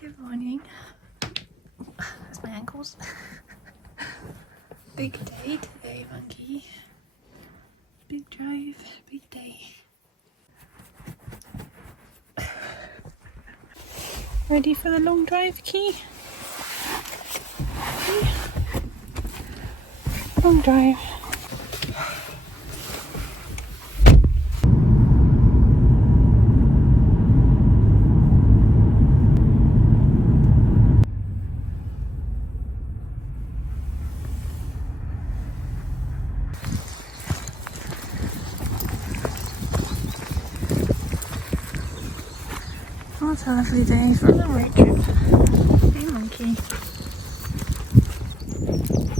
Good morning. That's my ankles. Big day today, monkey. Big drive, big day. Ready for the long drive, Key? Long drive. What a lovely day for the road trip. Hey monkey.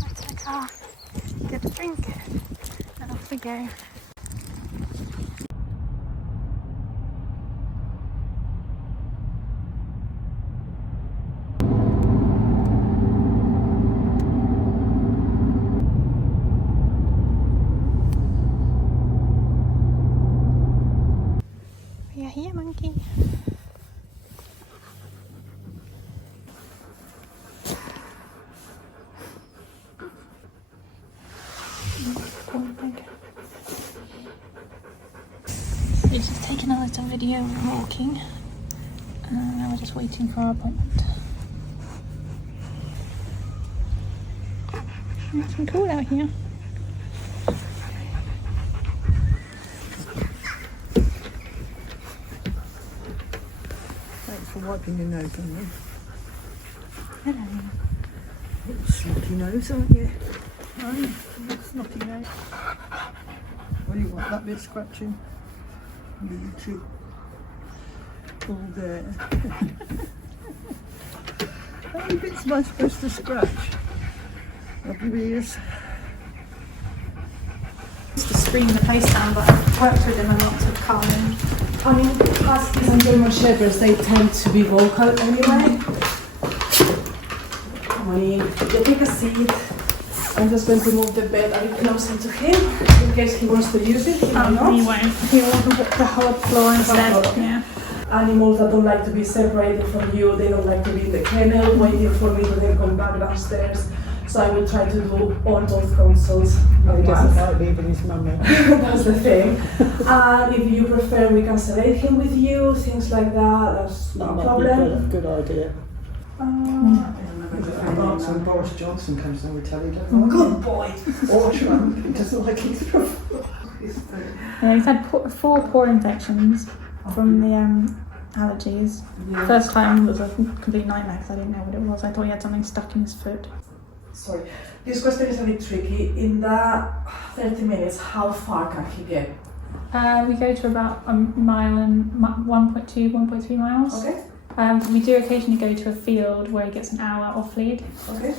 Back to the car, get a drink, and off we go. We are here, monkey. We've just taken a little video of walking, and now we're just waiting for our appointment. Looking cool out here. Thanks for wiping your nose on me. Hello. Snotty nose, aren't you? Oh, snotty nose. What do you want? That bit scratching? You too. All there. How many bits am I supposed to scratch? Up your ears. Used to scream the place down, but I've worked with him a lot to calm him. I mean, Huskies and German Shepherds, they tend to be vocal anyway. I mean, you take a seat. I'm just going to move the bed a bit closer to him in case he wants to use it. He might not. He won't. He'll walk the whole floor instead. Yeah. Animals that don't like to be separated from you, they don't like to be in the kennel, waiting for me to then come back downstairs. So I will try to do all those consults He at doesn't once. like leaving his mummy. That's the thing. And if you prefer, we can sedate him with you, things like that. That's That no might problem. be a good idea. And Boris Johnson comes on the telly, doesn't he? Good boy. Or Trump, he doesn't like his Yeah, he's had 4 paw infections from the allergies. First time was a complete nightmare because I didn't know what it was. I thought he had something stuck in his foot. Sorry, this question is a bit tricky. In that 30 minutes, how far can he get? We go to about a mile and 1.3 miles. Okay, We do occasionally go to a field where he gets an hour off lead. okay.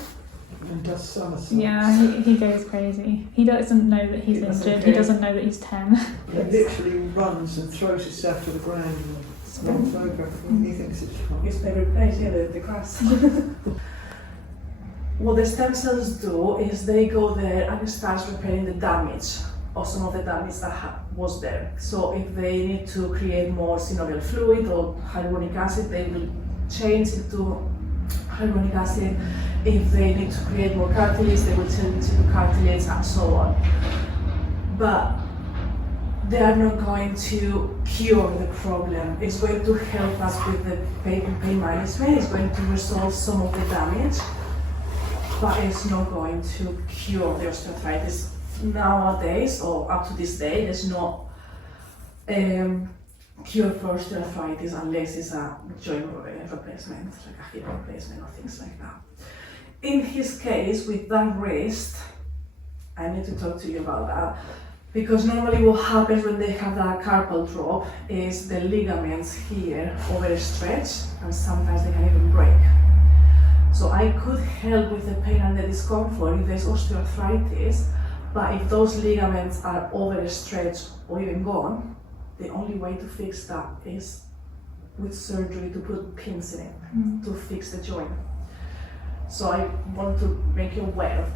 And does somersaults. Yeah, he goes crazy. He doesn't know that he's He doesn't injured. care. He doesn't know that he's 10. He literally runs and throws himself to the ground and rolls over. He thinks it's fun. His favorite place, yeah, the grass. What the stem cells do is they go there and start repairing the damage or some of the damage that was there. So if they need to create more synovial fluid or hyaluronic acid, they will change it to hyaluronic acid. If they need to create more cartilage, they will change it to cartilage and so on. But they are not going to cure the problem. It's going to help us with the pain management. It's going to resolve some of the damage, but it's not going to cure the osteoarthritis. Nowadays, or up to this day, there's no cure for osteoarthritis unless it's a joint replacement, like a hip replacement or things like that. In his case, with that wrist, I need to talk to you about that, because normally what happens when they have that carpal drop is the ligaments here overstretch and sometimes they can even break. So I could help with the pain and the discomfort if there's osteoarthritis, but if those ligaments are overstretched or even gone, the only way to fix that is with surgery to put pins in it to fix the joint. So I want to make you aware of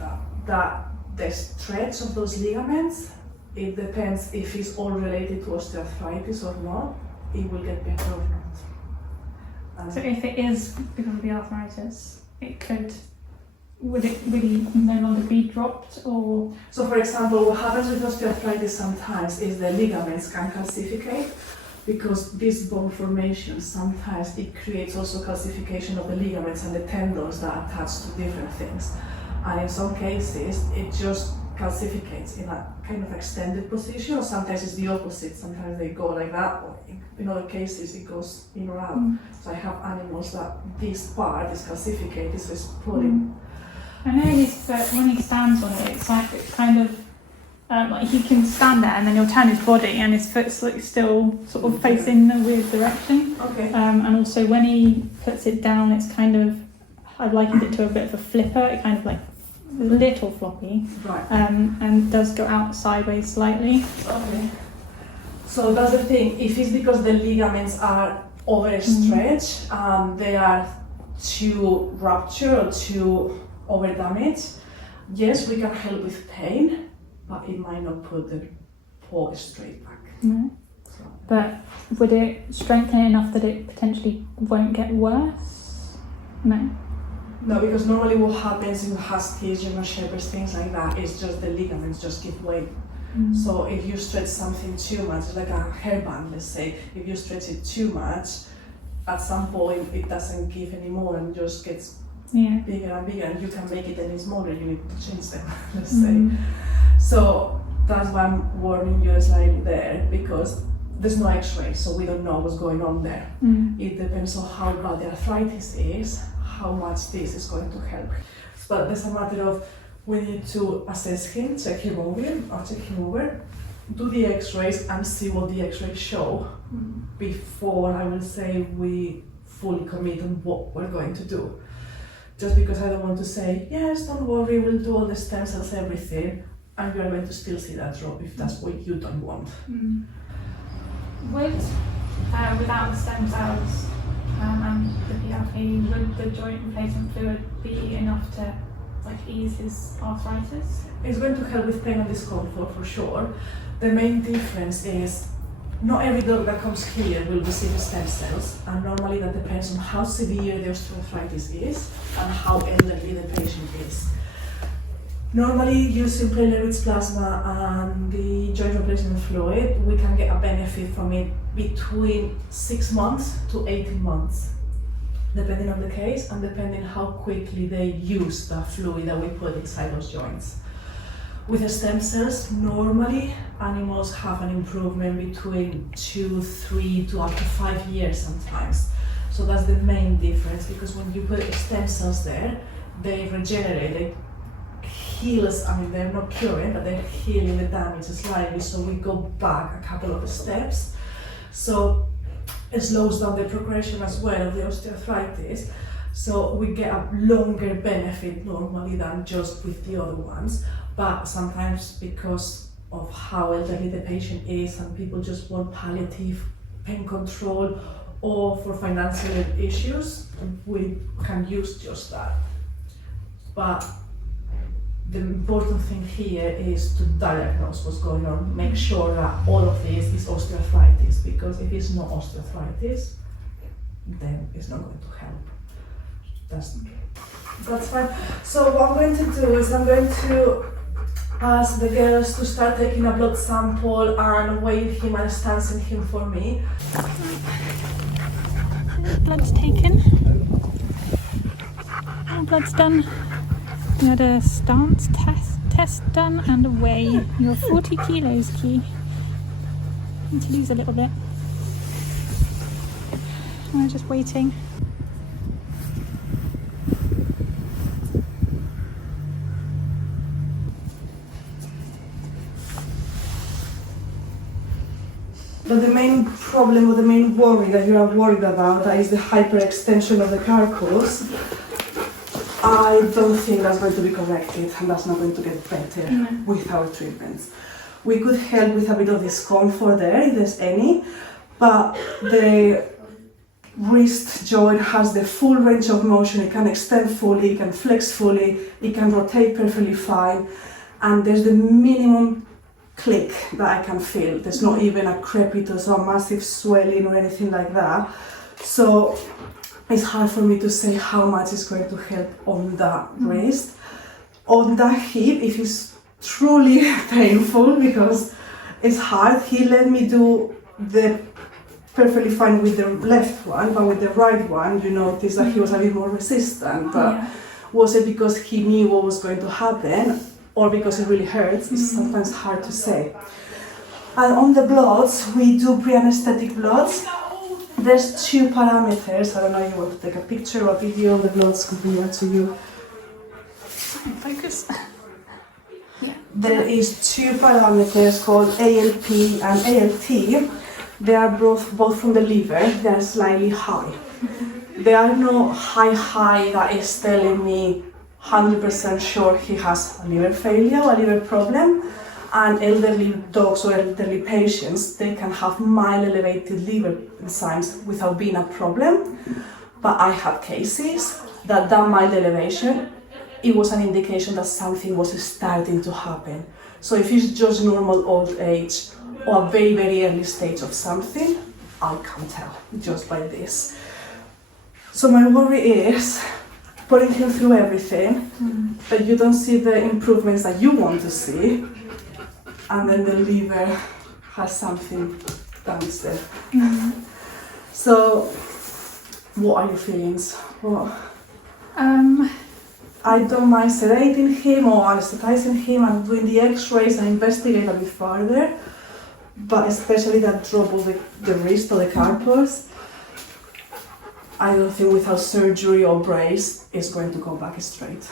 that the stretch of those ligaments, it depends if it's all related to osteoarthritis or not, it will get better or not. So if it is because of the arthritis, would it really no longer be dropped, or? So for example, what happens with osteoarthritis sometimes is the ligaments can calcificate, because this bone formation sometimes it creates also calcification of the ligaments and the tendons that attach to different things. And in some cases, it just calcificates in a kind of extended position, or sometimes it's the opposite. Sometimes they go like that, or in other cases it goes in or out. So I have animals that this part is calcificated, this is pulling. I know his foot, when he stands on it, it's like it's kind of like he can stand there and then he'll turn his body and his foot's like still sort of facing the weird direction. Okay. And also when he puts it down, it's kind of, I likened it to a bit of a flipper. It kind of like a little floppy, Right. and does go out sideways slightly. Okay. So that's the thing. If it's because the ligaments are overstretched, they are too ruptured or too over damaged, yes, we can help with pain, but it might not put the paw straight back. No. So. But would it strengthen it enough that it potentially won't get worse? No. No, because normally what happens in Huskies, German Shepherds, things like that, is just the ligaments just give way. So if you stretch something too much, like a hairband, let's say, if you stretch it too much, at some point it doesn't give anymore and just gets bigger and bigger, and you can make it any smaller, you need to change them, let's say. So that's why I'm warning you slightly there, because there's no x-ray, so we don't know what's going on there. It depends on how bad the arthritis is, how much this is going to help. But there's a matter of, we need to assess him, check him over, do the x-rays and see what the x-rays show before I will say we fully commit on what we're going to do. Just because I don't want to say, yes, don't worry, we'll do all the stem cells, everything, and you're going to still see that drop if that's what you don't want. Without the stem cells and the PRP, would the joint replacement fluid be enough to ease his arthritis? It's going to help with pain and discomfort for sure. The main difference is not every dog that comes here will receive stem cells, and normally that depends on how severe the osteoarthritis is and how elderly the patient is. Normally, using platelet-rich plasma and the joint replacement fluid, we can get a benefit from it between 6 months to 18 months, depending on the case and depending how quickly they use the fluid that we put inside those joints. With the stem cells, normally animals have an improvement between 2, 3 to up to 5 years sometimes. So that's the main difference, because when you put stem cells there, they regenerate, they heals, I mean they're not curing, but they're healing the damage slightly, so we go back a couple of steps. So it slows down the progression as well of the osteoarthritis. So we get a longer benefit normally than just with the other ones. But sometimes because of how elderly the patient is and people just want palliative pain control or for financial issues, we can use just that. But the important thing here is to diagnose what's going on, make sure that all of this is osteoarthritis, because if it's not osteoarthritis, then it's not going to help. That's fine. So what I'm going to do is I'm going to ask the girls to start taking a blood sample and weighing him and stancing him for me. Blood's taken. All blood's done. You had a stance test done and a weigh. You're 40 kilos, Key. Need to lose a little bit. We're just waiting. But the main problem or the main worry that you are worried about is the hyperextension of the carcass. I don't think that's going to be corrected, and that's not going to get better with our treatments. We could help with a bit of discomfort there, if there's any, but the wrist joint has the full range of motion. It can extend fully, it can flex fully, it can rotate perfectly fine, and there's the minimum click that I can feel. There's not even a crepitus or massive swelling or anything like that. So it's hard for me to say how much is going to help on the wrist. On the hip, if it's truly painful because it's hard, he let me do the perfectly fine with the left one, but with the right one, you notice that he was a bit more resistant. But was it because he knew what was going to happen or because it really hurts? It's sometimes hard to say. And on the bloods, we do pre-anesthetic bloods. There's 2 parameters. I don't know if you want to take a picture or a video. The bloods could be up to you. Focus. There is 2 parameters called ALP and ALT. They are both from the liver. They are slightly high. There are no high that is telling me 100% sure he has a liver failure or a liver problem. And elderly dogs or elderly patients, they can have mild elevated liver enzymes without being a problem. But I had cases that mild elevation, it was an indication that something was starting to happen. So if it's just normal old age or a very, very early stage of something, I can't tell just by this. So my worry is putting him through everything, but you don't see the improvements that you want to see, and then the liver has something downstairs. So, what are your feelings? What? I don't mind sedating him or anesthetizing him and doing the x-rays and investigate a bit further, but especially that drop of the wrist or the carpals, I don't think without surgery or brace it's going to go back straight.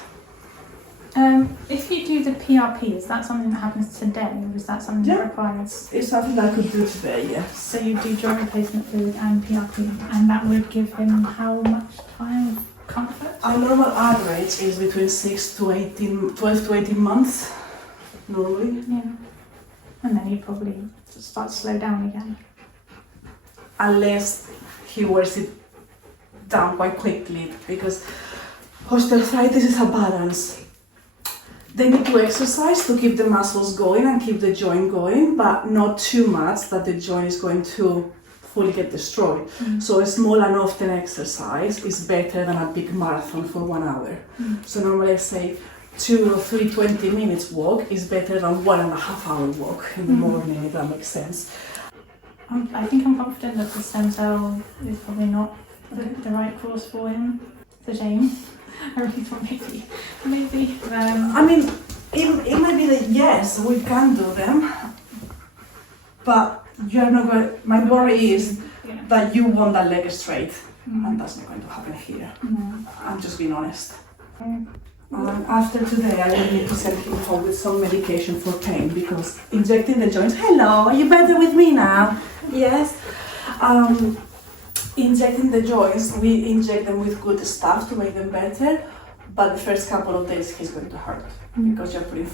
If you do the PRP, is that something that happens today, or is that something that requires? It's something that I could do today, yes. So you do joint replacement fluid and PRP, and that would give him how much time of comfort? Our normal average is between 12 to 18 months, normally. Yeah. And then he'd probably start to slow down again. Unless he wears it down quite quickly, because osteoarthritis is a balance. They need to exercise to keep the muscles going and keep the joint going, but not too much that the joint is going to fully get destroyed. So a small and often exercise is better than a big marathon for 1 hour. So normally I say 2 or 3 20 minutes walk is better than 1.5 hour walk in the morning, if that makes sense. I think I'm confident that the stem cell is probably not the right course for him. It's a shame. I really thought maybe. I mean, it might be that yes, we can do them, but you're not going. My worry is that you want that leg straight, and that's not going to happen here. I'm just being honest. After today, I will need to send him home with some medication for pain because injecting the joints. Hello, are you better with me now? Yes. Injecting the joints, we inject them with good stuff to make them better, but the first couple of days he's going to hurt because you're putting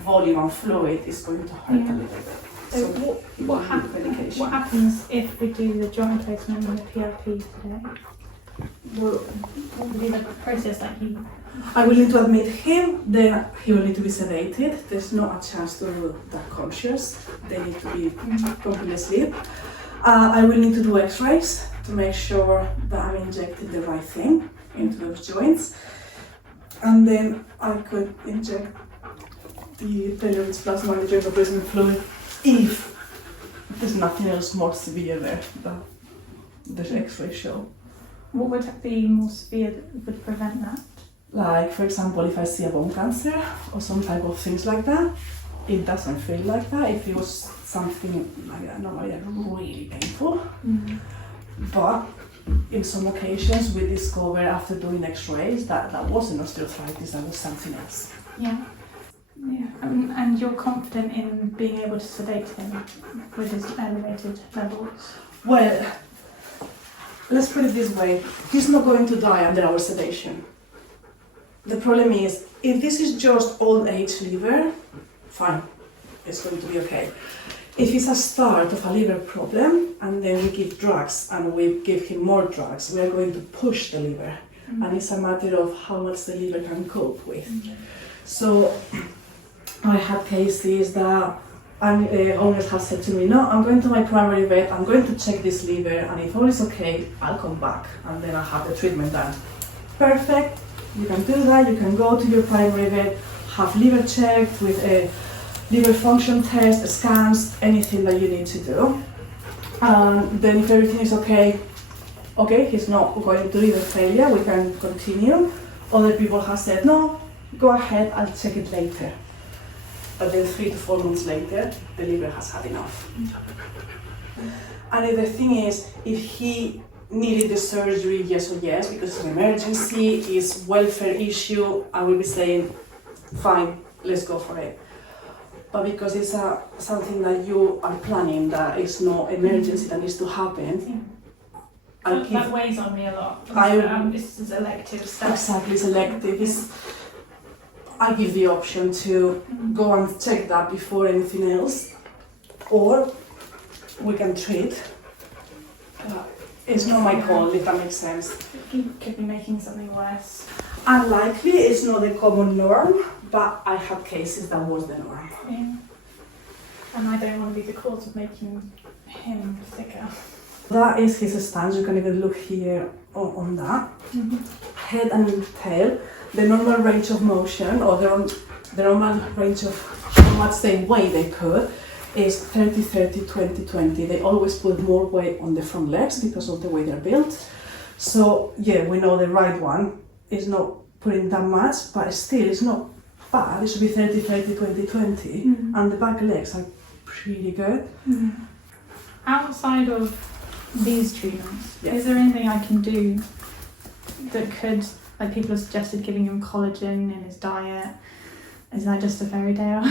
volume and fluid, it's going to hurt a little bit. So what happens if we do the joint replacement and the PRP today? What would be the process that he... I will need to admit him, then he will need to be sedated. There's not a chance to do that conscious. They need to be completely asleep. I will need to do x-rays to make sure that I'm injecting the right thing into those joints. And then I could inject the Penirit's plasma and the joint replacement fluid if there's nothing else more severe there that the x-ray show. What would be more severe that would prevent that? Like, for example, if I see a bone cancer or some type of things like that, it doesn't feel like that. If it was something like that, normally really painful. But in some occasions, we discover after doing x-rays that wasn't osteoarthritis, that was something else. Yeah. And you're confident in being able to sedate him with his elevated levels? Well, let's put it this way. He's not going to die under our sedation. The problem is, if this is just old age liver, fine, it's going to be okay. If it's a start of a liver problem, and then we give drugs and we give him more drugs, we are going to push the liver. And it's a matter of how much the liver can cope with. So I had cases that And owners have said to me, no, I'm going to my primary vet, I'm going to check this liver, and if all is okay, I'll come back and then I'll have the treatment done. Perfect, you can do that, you can go to your primary vet, have liver checked with a liver function test, scans, anything that you need to do. And then if everything is okay, he's not going to liver failure, we can continue. Other people have said, no, go ahead, I'll check it later. But then 3 to 4 months later, the liver has had enough. And the thing is, if he needed the surgery, yes or yes, because it's an emergency, it's welfare issue, I will be saying, fine, let's go for it. But because it's something that you are planning, that is no emergency that needs to happen, that weighs on me a lot. This is elective stuff. Exactly, it's elective. I give the option to go and check that before anything else, or we can treat. It's not my call, if that makes sense. It could be making something worse. Unlikely, it's not the common norm, but I have cases that was the norm. Yeah. And I don't want to be the cause of making him sicker. That is his stance, you can even look here on that. Head and tail, the normal range of motion, or the normal range of how much they weigh they put, is 30-30, 20-20. They always put more weight on the front legs because of the way they're built. So yeah, we know the right one is not putting that much, but still it's not bad. It should be 30-30, 20-20, and the back legs are pretty good. Outside of these treatments, Yes. is there anything I can do that could, like people have suggested giving him collagen in his diet? Is that just a fairy tale?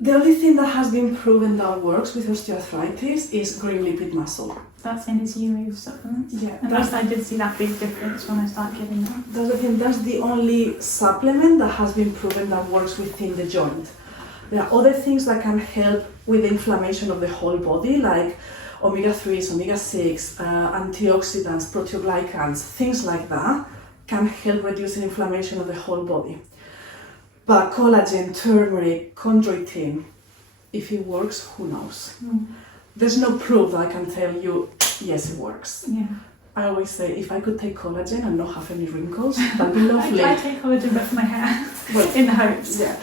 The only thing that has been proven that works with osteoarthritis is green lipid muscle. That's in his U-move supplements. Yeah, And I did see that big difference when I started giving that. That's the thing, that's the only supplement that has been proven that works within the joint. There are other things that can help with the inflammation of the whole body, like omega-3s, omega-6, antioxidants, proteoglycans, things like that can help reduce the inflammation of the whole body. But collagen, turmeric, chondroitin, if it works, who knows? There's no proof that I can tell you, yes, it works. Yeah. I always say, if I could take collagen and not have any wrinkles, that'd be lovely. I take collagen but for my hair, Well, in the hopes. Yeah.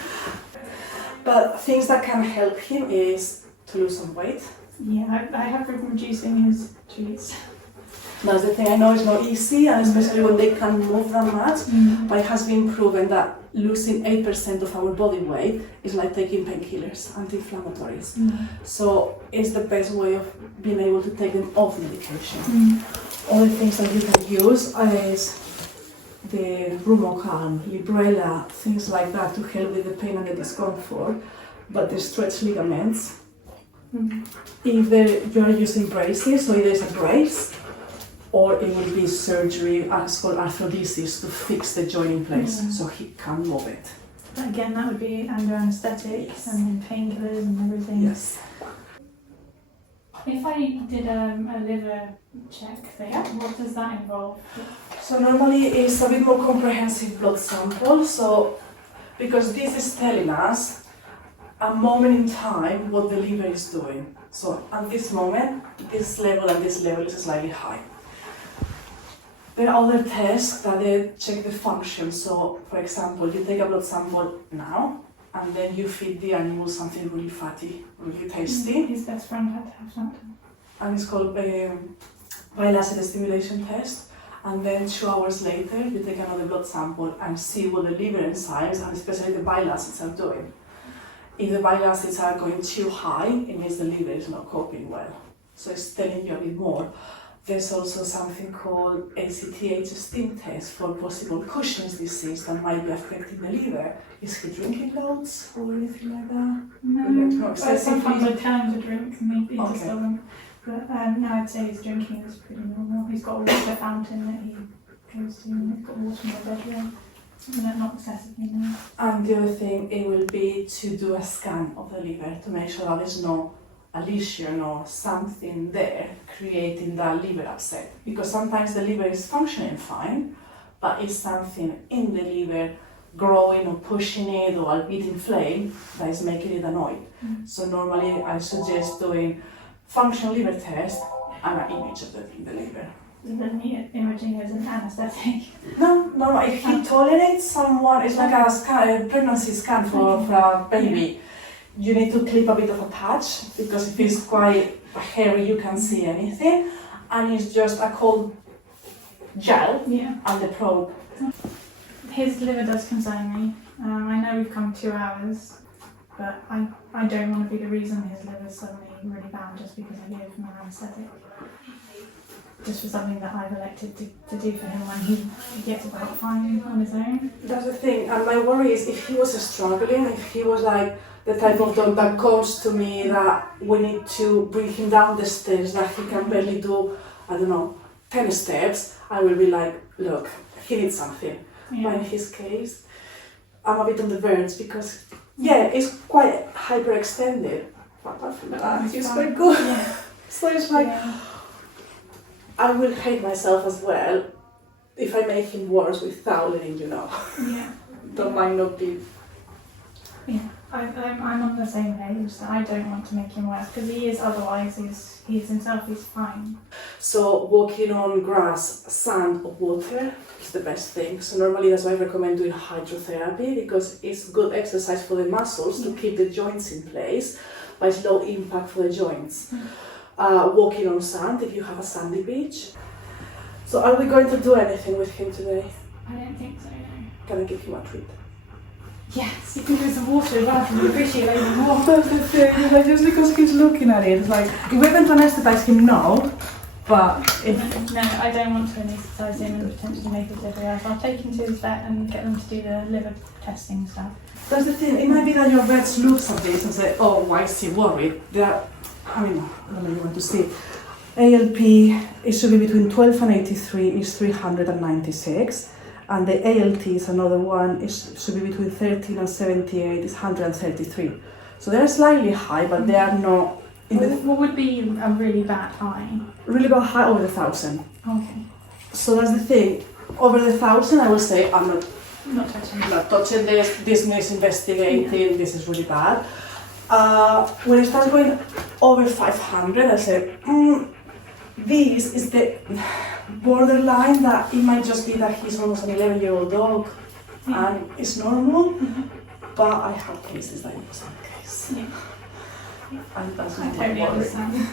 But things that can help him is to lose some weight. Yeah, I have been reducing his treats. That's the thing, I know it's not easy, and especially when they can't move that much, but it has been proven that losing 8% of our body weight is like taking painkillers, anti-inflammatories. So it's the best way of being able to take them off medication. Other things that you can use is the Rumocalm, Librela, things like that to help with the pain and the discomfort, but the stretch ligaments. If you are using braces, so either it's a brace, or it will be surgery, it's called arthrodesis, to fix the joint in place so he can move it. But again, that would be under anaesthetics and then painkillers and everything. Yes. If I did a liver check there, what does that involve? So normally it's a bit more comprehensive blood sample, so because this is telling us a moment in time what the liver is doing. So at this moment, this level and this level is slightly high. There are other tests that they check the function. So, for example, you take a blood sample now, and then you feed the animal something really fatty, really tasty, His best friend had to have something. and it's called bile acid stimulation test. And then 2 hours later, you take another blood sample and see what the liver enzymes, and especially the bile acids, are doing. If the bile acids are going too high, it means the liver is not coping well. So it's telling you a bit more. There's also something called ACTH steam test for possible Cushing's disease that might be affecting the liver. Is he drinking loads or anything like that? No, excessively? sometimes I tell him to drink and maybe Okay. just doesn't. But no, I'd say his drinking is pretty normal. He's got a water fountain that he goes to and he's got water in the bedroom. And not excessively, no. And the other thing, it will be to do a scan of the liver to make sure that there's no a lesion or something there creating that liver upset. Because sometimes the liver is functioning fine, but it's something in the liver growing or pushing it or a bit inflamed that is making it annoyed. So normally I suggest doing functional liver test and an image of the liver. Doesn't need imaging as an anaesthetic. No, if he tolerates someone, it's like a pregnancy scan for a baby. You need to clip a bit of a patch because if it's quite hairy you can't see anything, and it's just a cold gel and the probe. His liver does concern me. I know we've come 2 hours, but I don't want to be the reason his liver's suddenly really bad just because I gave him an anaesthetic. Just for something that I've elected to do for him when he gets about fine on his own. That's the thing, and my worry is if he was struggling, if he was like the type of dog that comes to me that we need to bring him down the stairs, that he can barely do, 10 steps, I will be like, look, he needs something. But in his case, I'm a bit on the verge because, it's quite hyperextended, but apart from that, he's quite good. Yeah. So it's like, I will hate myself as well if I make him worse without letting you know. Yeah. Don't mind not being. Yeah, I'm on the same page. So I don't want to make him worse because he is otherwise. He's himself. He's fine. So walking on grass, sand or water is the best thing. So normally that's why I recommend doing hydrotherapy because it's good exercise for the muscles to keep the joints in place, but it's low impact for the joints. Walking on sand if you have a sandy beach. So are we going to do anything with him today? I don't think so, no. Can I give him a treat? Yes, you can do some water as well. I can appreciate it even more. That's the thing, like, just because he's looking at it, it's like, if we're going to anesthetize him, no, but if... No, I don't want to anaesthetise him and potentially make his liver worse. I'll take him to his vet and get them to do the liver testing stuff. That's the thing, it might be that your vets looks at this and say, oh, why is he worried? I don't know you want to see. ALP, it should be between 12 and 83, is 396. And the ALT is another one, it should be between 13 and 78, is 133. So they're slightly high, but they are not... What would be a really bad high? Really bad high over 1,000. Okay. So that's the thing. Over 1,000, I will say, I'm not touching this needs investigating, this is really bad. When it starts going over 500, I say, this is the borderline that it might just be that he's almost an 11-year-old dog and it's normal, but I have cases that it wasn't the case. And that's not totally understand.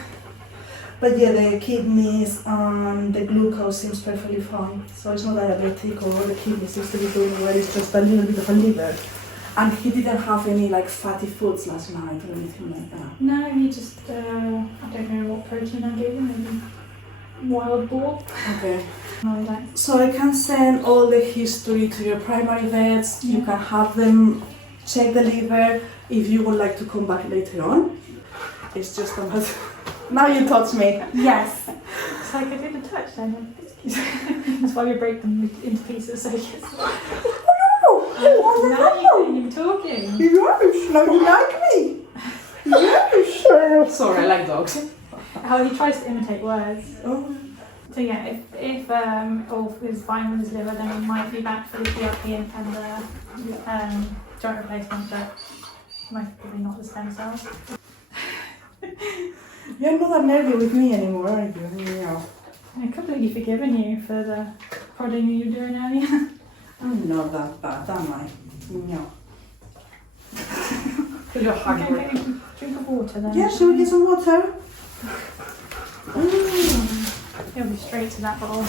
But the kidneys and the glucose seems perfectly fine. So it's not diabetic or the kidney seems to be doing well, it's just a little bit of a liver. And he didn't have any fatty foods last night or anything like that? No, he just, I don't know what protein I gave him, maybe wild boar. Okay. Like. So I can send all the history to your primary vets, you can have them check the liver if you would like to come back later on. It's just a matter. Now you touch me. Yes. It's like I didn't touch them. That's why we break them into pieces so yes. Now you're talking. Yes, now you like me. Yes. Sorry, I like dogs. How he tries to imitate words. Oh. So if all is fine with his liver, then we might be back for the PRP and the joint replacement, but most probably not the stem cells. You're not that nervy with me anymore, are you? No. I completely forgiven you for the prodding you were doing earlier. I'm not that bad, am I? No. You're hungry. Okay, drink of water then. Yeah, shall we get some water? He'll be straight to that bottle.